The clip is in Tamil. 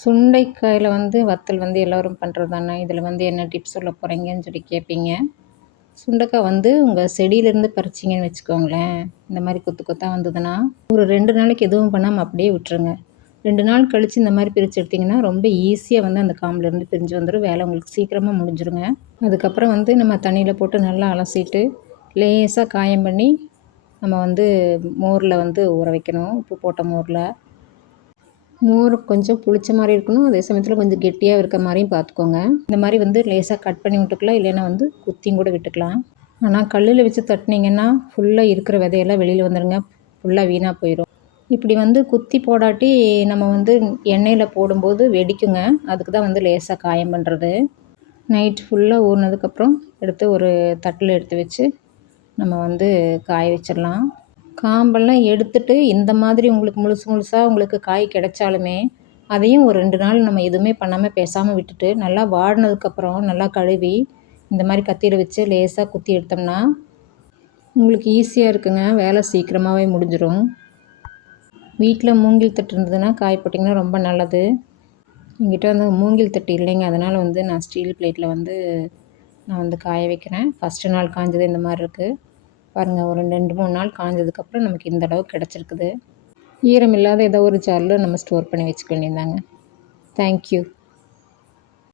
சுண்டைக்காயில வந்து வத்தல் வந்து எல்லோரும் பண்ணுறது தானே. இதில் வந்து என்ன டிப்ஸ் சொல்ல போகிறீங்கன்னு சொல்லி கேட்பீங்க. சுண்டைக்காய் வந்து உங்கள் செடியிலேருந்து பறிச்சிங்கன்னு வச்சுக்கோங்களேன், இந்த மாதிரி கொத்து கொத்தாக வந்ததுன்னா ஒரு 2 நாளைக்கு எதுவும் பண்ணாமல் அப்படியே விட்டுருங்க. 2 நாள் கழித்து இந்த மாதிரி பிரித்து எடுத்திங்கன்னா ரொம்ப ஈஸியாக வந்து அந்த காம்புலேருந்து பிரிஞ்சு வந்துடும். வேலை உங்களுக்கு சீக்கிரமாக முடிஞ்சிருங்க. அதுக்கப்புறம் வந்து நம்ம தண்ணியில் போட்டு நல்லா அலசிட்டு லேசாக காயம் பண்ணி நம்ம வந்து மோரில் வந்து ஊற வைக்கணும். உப்பு போட்ட மோரில். மோர் கொஞ்சம் புளிச்ச மாதிரி இருக்கணும். அதே சமயத்தில் கொஞ்சம் கெட்டியாக இருக்க மாதிரியும் பார்த்துக்கோங்க. இந்த மாதிரி வந்து லேசாக கட் பண்ணி விட்டுக்கலாம், இல்லைன்னா வந்து குத்தியும் கூட விட்டுக்கலாம். ஆனால் கல்லில் வச்சு தட்டினீங்கன்னா ஃபுல்லாக இருக்கிற விதையெல்லாம் வெளியில் வந்துடுங்க, ஃபுல்லாக வீணாக போயிடும். இப்படி வந்து குத்தி போடாட்டி நம்ம வந்து எண்ணெயில் போடும்போது வெடிக்குங்க. அதுக்கு தான் வந்து லேசாக காயம் பண்ணுறது. நைட் ஃபுல்லாக ஊறினதுக்கப்புறம் எடுத்து ஒரு தட்டில் எடுத்து வச்சு நம்ம வந்து காய வச்சிடலாம். காம்பெல்லாம் எடுத்துட்டு இந்த மாதிரி உங்களுக்கு முழுசாக உங்களுக்கு காய் கிடைச்சாலுமே அதையும் ஒரு 2 நாள் நம்ம எதுவுமே பண்ணாமல் பேசாமல் விட்டுட்டு நல்லா வாடினதுக்கப்புறம் நல்லா கழுவி இந்த மாதிரி கத்தியில் வச்சு லேசாக குத்தி எடுத்தோம்னா உங்களுக்கு ஈஸியாக இருக்குங்க. வேலை சீக்கிரமாகவே முடிஞ்சிடும். வீட்டில் மூங்கில் தட்டு இருந்ததுன்னா காய் போட்டிங்கன்னா ரொம்ப நல்லது. என்கிட்ட வந்து மூங்கில் தட்டு இல்லைங்க, அதனால் வந்து நான் ஸ்டீல் பிளேட்டில் வந்து நான் வந்து காய வைக்கிறேன். ஃபஸ்ட்டு நாள் காய்ஞ்சது இந்த மாதிரி இருக்குது பாருங்கள். ஒரு 2 3 நாள் காய்ஞ்சதுக்கப்புறம் நமக்கு இந்த அளவுக்கு கிடச்சிருக்குது. ஈரம் இல்லாத ஏதோ ஒரு ஜாரில் நம்ம ஸ்டோர் பண்ணி வச்சுக்க வேண்டியதாங்க. தேங்க்யூ.